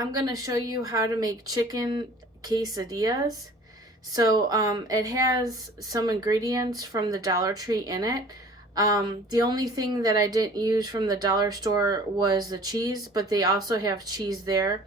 I'm going to show you how to make chicken quesadillas. So it has some ingredients from the Dollar Tree in it. The only thing that I didn't use from the dollar store was the cheese, but they also have cheese there.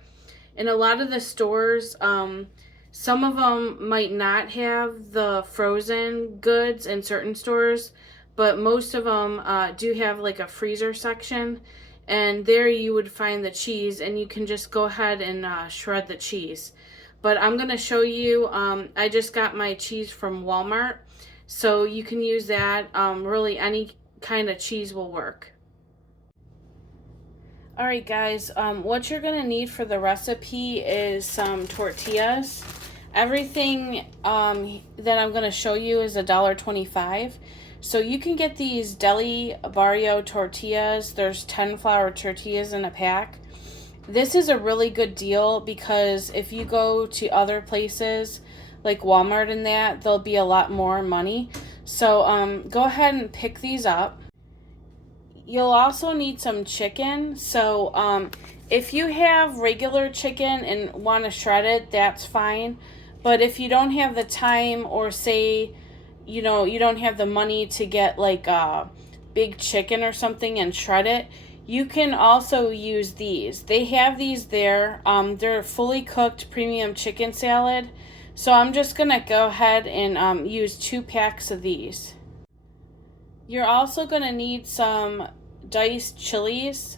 In a lot of the stores, some of them might not have the frozen goods in certain stores, but most of them do have like a freezer section, and there you would find the cheese, and you can just go ahead and shred the cheese. But I'm going to show you, I just got my cheese from Walmart, so you can use that. Really any kind of cheese will work. Alright guys, what you're going to need for the recipe is some tortillas. Everything that I'm going to show you is $1.25. So you can get these deli barrio tortillas. There's 10 flour tortillas in a pack. This is a really good deal because if you go to other places like Walmart and that, there'll be a lot more money. So go ahead and pick these up. You'll also need some chicken. So if you have regular chicken and want to shred it, that's fine. But if you don't have the time, or say, you don't have the money to get like a big chicken or something and shred it, you can also use these. They have these there. They're fully cooked premium chicken salad. So I'm just going to go ahead and use 2 packs of these. You're also going to need some diced chilies.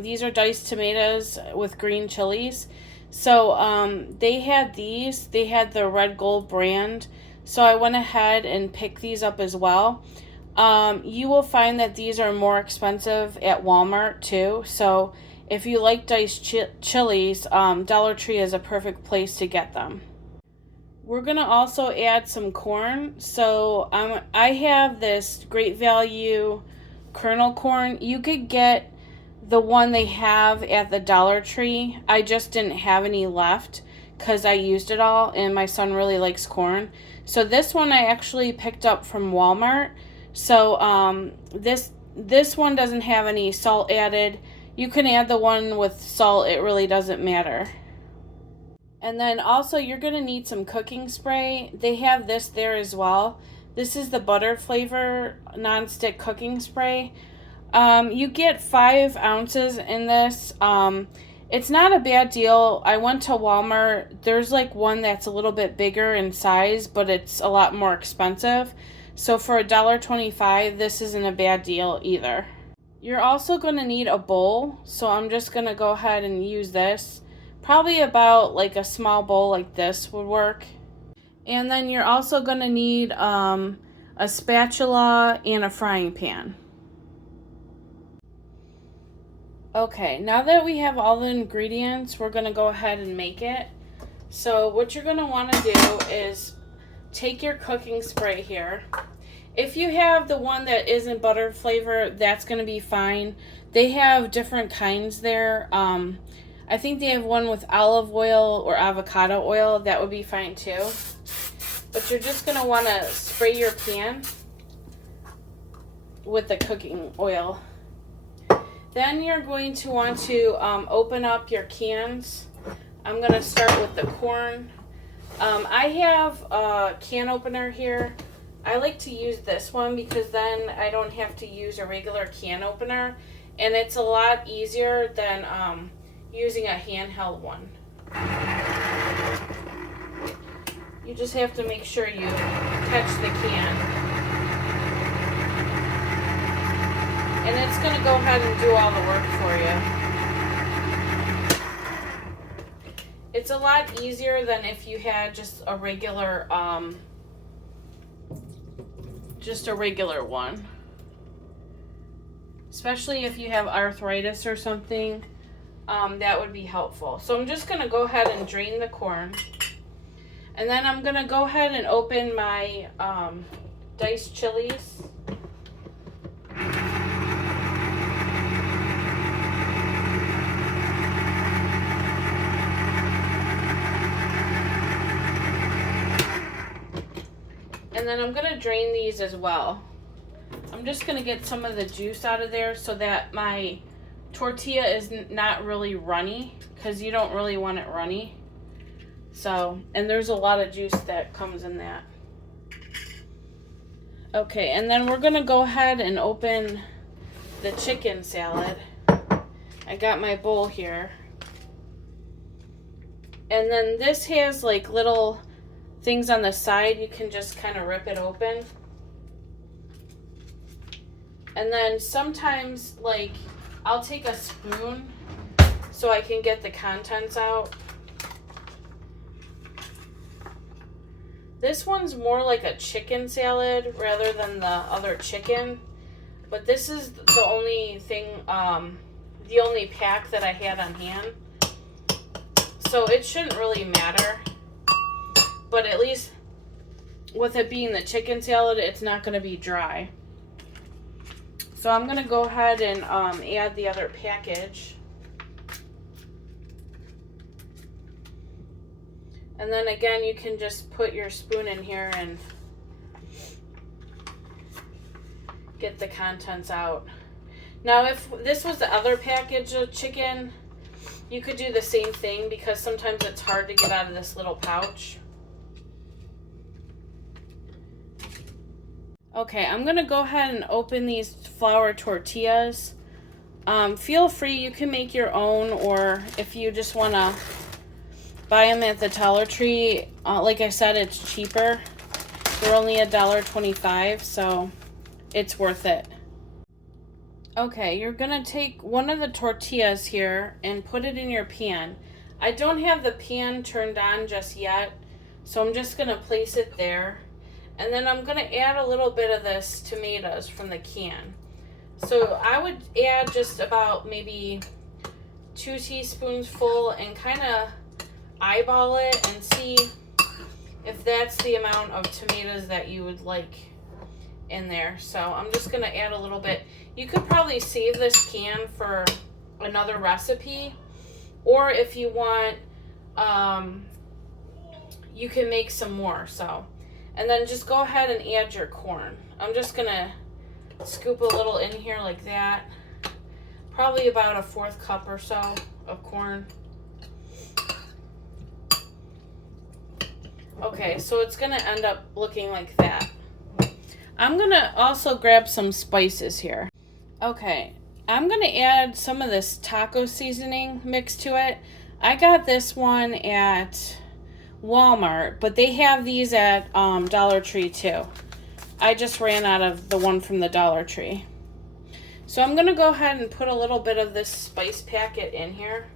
These are diced tomatoes with green chilies. So they had these. They had the Red Gold brand. So I went ahead and picked these up as well. You will find that these are more expensive at Walmart too. So if you like diced chilies, Dollar Tree is a perfect place to get them. We're going to also add some corn. So I have this Great Value kernel corn. You could get the one they have at the Dollar Tree. I just didn't have any left because I used it all, and my son really likes corn. So this one I actually picked up from Walmart. So this one doesn't have any salt added. You can add the one with salt. It really doesn't matter. And then also you're going to need some cooking spray. They have this there as well. This is the butter flavor nonstick cooking spray. You get 5 ounces in this. It's not a bad deal. I went to Walmart. There's like one that's a little bit bigger in size, but it's a lot more expensive. So for $1.25, this isn't a bad deal either. You're also going to need a bowl. So I'm just going to go ahead and use this. Probably about like a small bowl like this would work. And then you're also going to need a spatula and a frying pan. Okay, now that we have all the ingredients, we're going to go ahead and make it. So what you're going to want to do is take your cooking spray here. If you have the one that isn't butter flavor, that's going to be fine. They have different kinds there. I think they have one with olive oil or avocado oil. That would be fine too. But you're just going to want to spray your pan with the cooking oil. Then you're going to want to open up your cans. I'm going to start with the corn. I have a can opener here. I like to use this one because then I don't have to use a regular can opener. And it's a lot easier than using a handheld one. You just have to make sure you catch the can. And it's going to go ahead and do all the work for you. It's a lot easier than if you had just a regular one. Especially if you have arthritis or something, that would be helpful. So I'm just going to go ahead and drain the corn. And then I'm going to go ahead and open my diced chilies. And then I'm going to drain these as well. I'm just going to get some of the juice out of there so that my tortilla is not really runny, because you don't really want it runny. So, and there's a lot of juice that comes in that. Okay, and then we're gonna go ahead and open the chicken salad. I got my bowl here. And then this has like little things on the side. You can just kind of rip it open. And then sometimes, like, I'll take a spoon so I can get the contents out. This one's more like a chicken salad rather than the other chicken. But this is the only thing, the only pack that I had on hand. So it shouldn't really matter. But at least with it being the chicken salad, it's not going to be dry. So I'm going to go ahead and add the other package. And then again, you can just put your spoon in here and get the contents out. Now, if this was the other package of chicken, you could do the same thing because sometimes it's hard to get out of this little pouch. Okay, I'm going to go ahead and open these flour tortillas. Feel free, you can make your own, or if you just want to buy them at the Dollar Tree, like I said, it's cheaper. They're only $1.25, so it's worth it. Okay, you're going to take one of the tortillas here and put it in your pan. I don't have the pan turned on just yet, so I'm just going to place it there. And then I'm going to add a little bit of this tomatoes from the can. So I would add just about maybe 2 teaspoons full and kind of eyeball it and see if that's the amount of tomatoes that you would like in there. So I'm just going to add a little bit. You could probably save this can for another recipe, or if you want, you can make some more. So, and then just go ahead and add your corn. I'm just going to scoop a little in here like that. Probably about a 1/4 cup or so of corn. Okay, so it's going to end up looking like that. I'm going to also grab some spices here. Okay, I'm going to add some of this taco seasoning mix to it. I got this one at Walmart, but they have these at Dollar Tree too. I just ran out of the one from the Dollar Tree. So I'm going to go ahead and put a little bit of this spice packet in here.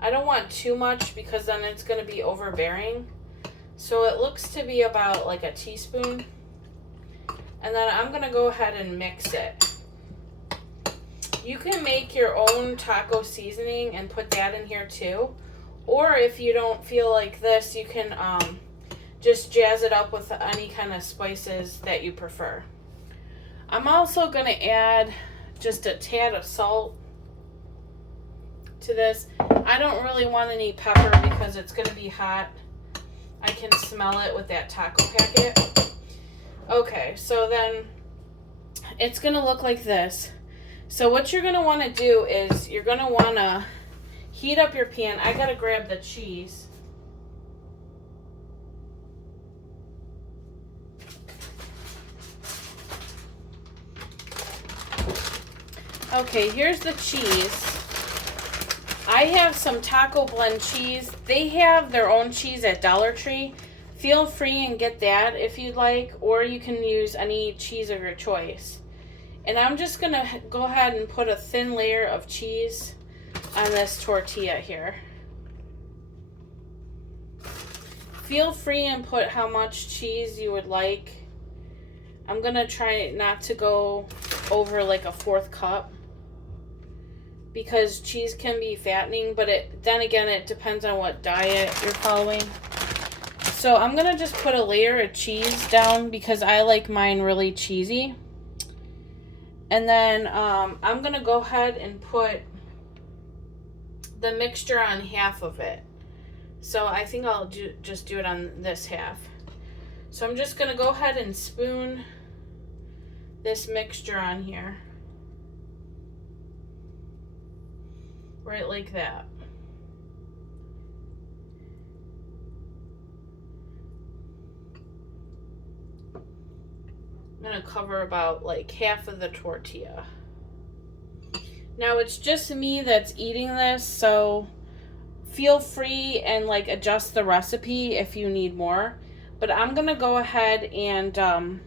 I don't want too much because then it's going to be overbearing. So it looks to be about like a teaspoon. And then I'm going to go ahead and mix it. You can make your own taco seasoning and put that in here too. Or if you don't feel like this, you can just jazz it up with any kind of spices that you prefer. I'm also going to add just a tad of salt to this. I don't really want any pepper because it's going to be hot. I can smell it with that taco packet. Okay, so then it's going to look like this. So what you're going to want to do is you're going to want to heat up your pan. I got to grab the cheese. Okay, here's the cheese. I have some taco blend cheese. They have their own cheese at Dollar Tree. Feel free and get that if you'd like, or you can use any cheese of your choice. And I'm just going to go ahead and put a thin layer of cheese on this tortilla here. Feel free and put how much cheese you would like. I'm going to try not to go over like a 1/4 cup because cheese can be fattening, but then again it depends on what diet you're following. So I'm going to just put a layer of cheese down because I like mine really cheesy. And then I'm going to go ahead and put the mixture on half of it. So I think I'll just do it on this half. So I'm just going to go ahead and spoon this mixture on here. Right like that. I'm gonna cover about like half of the tortilla. Now it's just me that's eating this, so feel free and like adjust the recipe if you need more. But I'm gonna go ahead and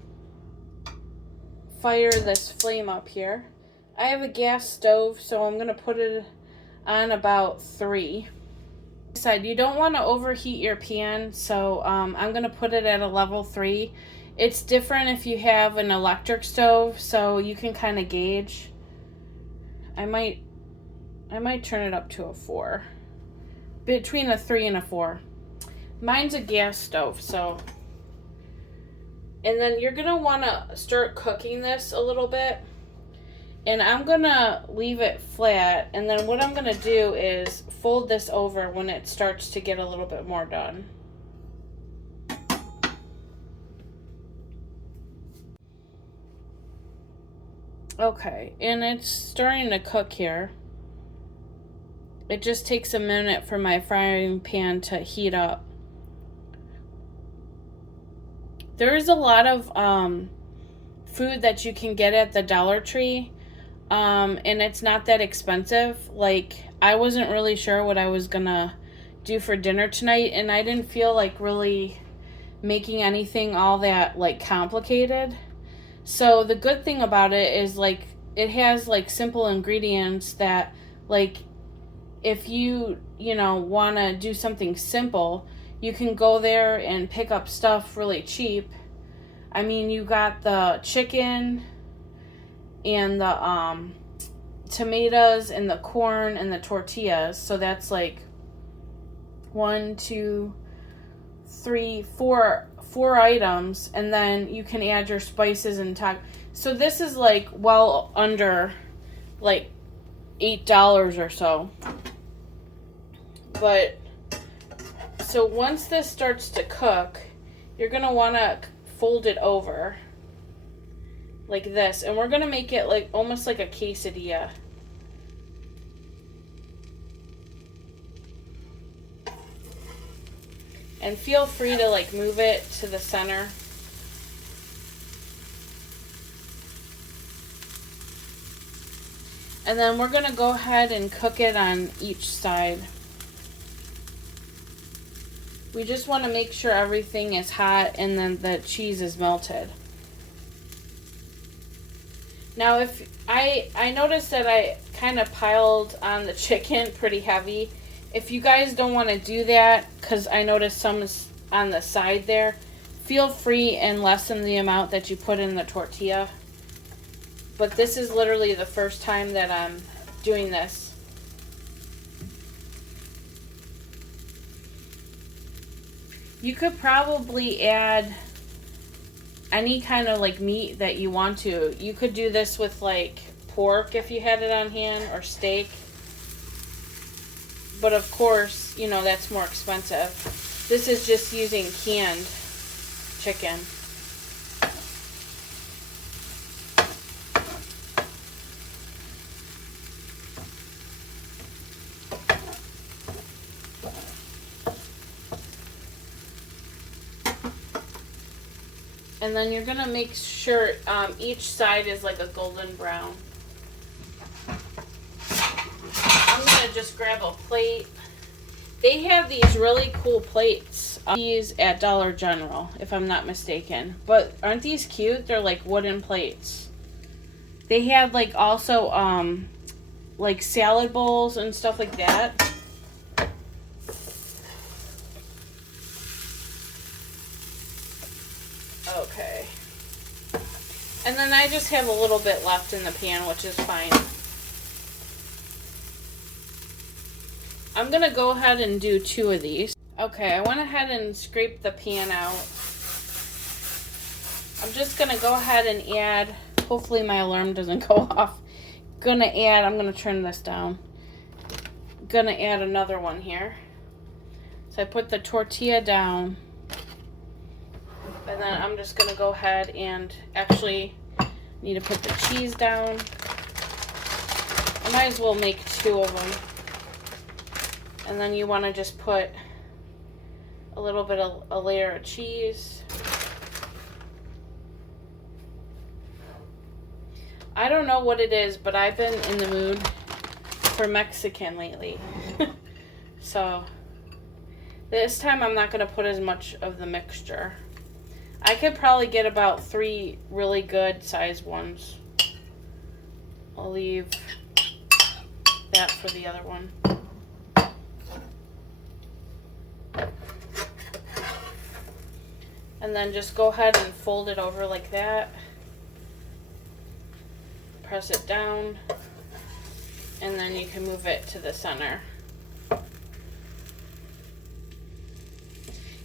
fire this flame up here. I have a gas stove, so I'm gonna put it on about 3. You don't want to overheat your pan, so I'm gonna put it at a level 3. It's different if you have an electric stove, so you can kind of gauge. I might turn it up to a 4. Between a 3 and a 4. Mine's a gas stove, so. And then you're gonna want to start cooking this a little bit. And I'm gonna leave it flat, and then what I'm gonna do is fold this over when it starts to get a little bit more done. Okay, and it's starting to cook here. It just takes a minute for my frying pan to heat up. There is a lot of food that you can get at the Dollar Tree, and it's not that expensive. Like, I wasn't really sure what I was gonna do for dinner tonight, and I didn't feel like really making anything all that like complicated. So the good thing about it is like it has like simple ingredients that like if you want to do something simple, you can go there and pick up stuff really cheap. I mean, you got the chicken and the tomatoes and the corn and the tortillas. So that's like 1, 2, 3, 4 items, and then you can add your spices and so this is like well under like $8 or so. But so once this starts to cook, you're gonna want to fold it over like this, and we're gonna make it like almost like a quesadilla. And feel free to like move it to the center. And then we're gonna go ahead and cook it on each side. We just want to make sure everything is hot and then the cheese is melted. Now, if I noticed that I kind of piled on the chicken pretty heavy. If you guys don't want to do that, because I noticed some is on the side there, feel free and lessen the amount that you put in the tortilla. But this is literally the first time that I'm doing this. You could probably add any kind of like meat that you want to. You could do this with like pork if you had it on hand, or steak. But of course, that's more expensive. This is just using canned chicken. And then you're going to make sure each side is like a golden brown. I'm going to just grab a plate. They have these really cool plates. These at Dollar General, if I'm not mistaken. But aren't these cute? They're like wooden plates. They have like also like salad bowls and stuff like that. Okay. And then I just have a little bit left in the pan, which is fine. I'm going to go ahead and do 2 of these. Okay, I went ahead and scraped the pan out. I'm just going to go ahead and add, hopefully my alarm doesn't go off. I'm going to turn this down. Going to add another one here. So I put the tortilla down. And then I'm just going to go ahead and actually need to put the cheese down. I might as well make 2 of them. And then you want to just put a little bit of a layer of cheese. I don't know what it is, but I've been in the mood for Mexican lately. So this time I'm not going to put as much of the mixture. I could probably get about 3 really good sized ones. I'll leave that for the other one. And then just go ahead and fold it over like that. Press it down. And then you can move it to the center.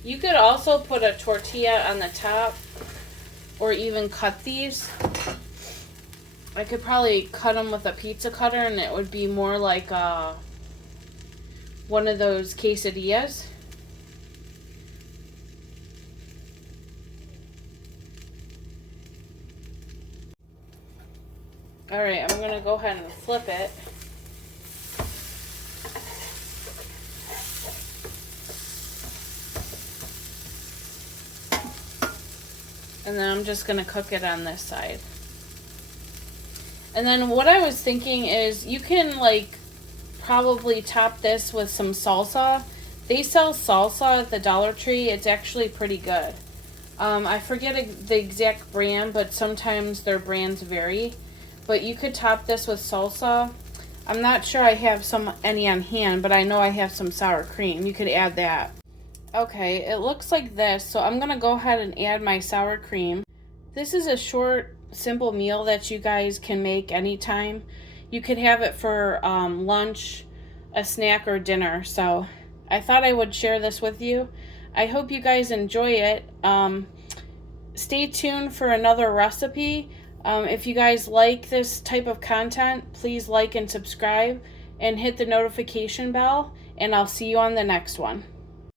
You could also put a tortilla on the top, or even cut these. I could probably cut them with a pizza cutter and it would be more like one of those quesadillas. Alright, I'm going to go ahead and flip it. And then I'm just going to cook it on this side. And then what I was thinking is you can like probably top this with some salsa. They sell salsa at the Dollar Tree. It's actually pretty good. I forget the exact brand, but sometimes their brands vary. But you could top this with salsa. I'm not sure I have any on hand, but I know I have some sour cream. You could add that. Okay, it looks like this. So I'm going to go ahead and add my sour cream. This is a short, simple meal that you guys can make anytime. You could have it for lunch, a snack, or dinner. So I thought I would share this with you. I hope you guys enjoy it. Stay tuned for another recipe. If you guys like this type of content, please like and subscribe and hit the notification bell, and I'll see you on the next one.